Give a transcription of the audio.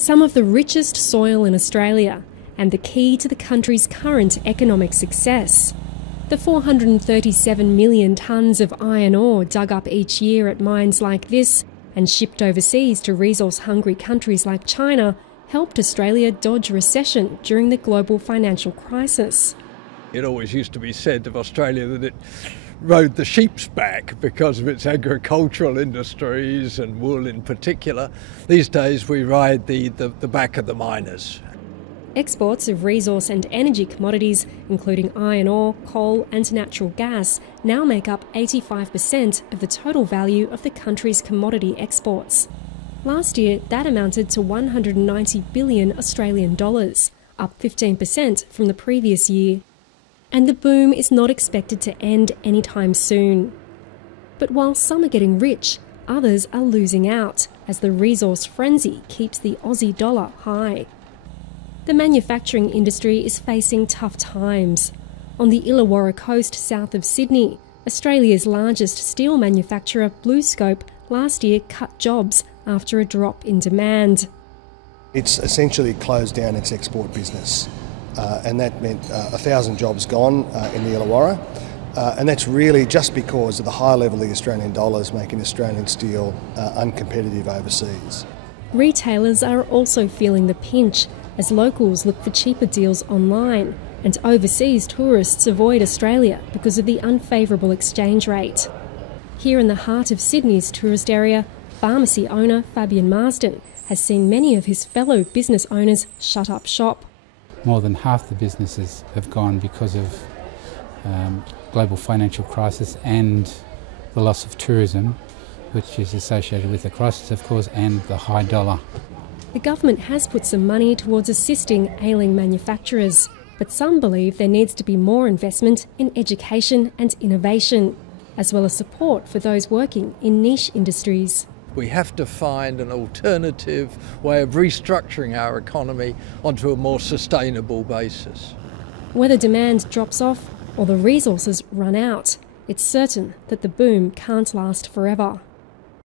some of the richest soil in Australia and the key to the country's current economic success. The 437 million tonnes of iron ore dug up each year at mines like this and shipped overseas to resource-hungry countries like China helped Australia dodge recession during the global financial crisis. It always used to be said of Australia that it rode the sheep's back because of its agricultural industries and wool in particular. These days we ride the back of the miners. Exports of resource and energy commodities, including iron ore, coal and natural gas, now make up 85% of the total value of the country's commodity exports. Last year, that amounted to 190 billion Australian dollars, up 15% from the previous year. And the boom is not expected to end anytime soon. But while some are getting rich, others are losing out as the resource frenzy keeps the Aussie dollar high. The manufacturing industry is facing tough times. On the Illawarra coast south of Sydney, Australia's largest steel manufacturer, BlueScope, last year cut jobs after a drop in demand. It's essentially closed down its export business. And that meant 1,000 jobs gone in the Illawarra. And that's really just because of the high level of the Australian dollars making Australian steel uncompetitive overseas. Retailers are also feeling the pinch as locals look for cheaper deals online and overseas tourists avoid Australia because of the unfavourable exchange rate. Here in the heart of Sydney's tourist area, pharmacy owner Fabien Marsden has seen many of his fellow business owners shut up shop. More than half the businesses have gone because of global financial crisis and the loss of tourism, which is associated with the crisis, of course, and the high dollar. The government has put some money towards assisting ailing manufacturers, but some believe there needs to be more investment in education and innovation, as well as support for those working in niche industries. We have to find an alternative way of restructuring our economy onto a more sustainable basis. Whether demand drops off or the resources run out, it's certain that the boom can't last forever.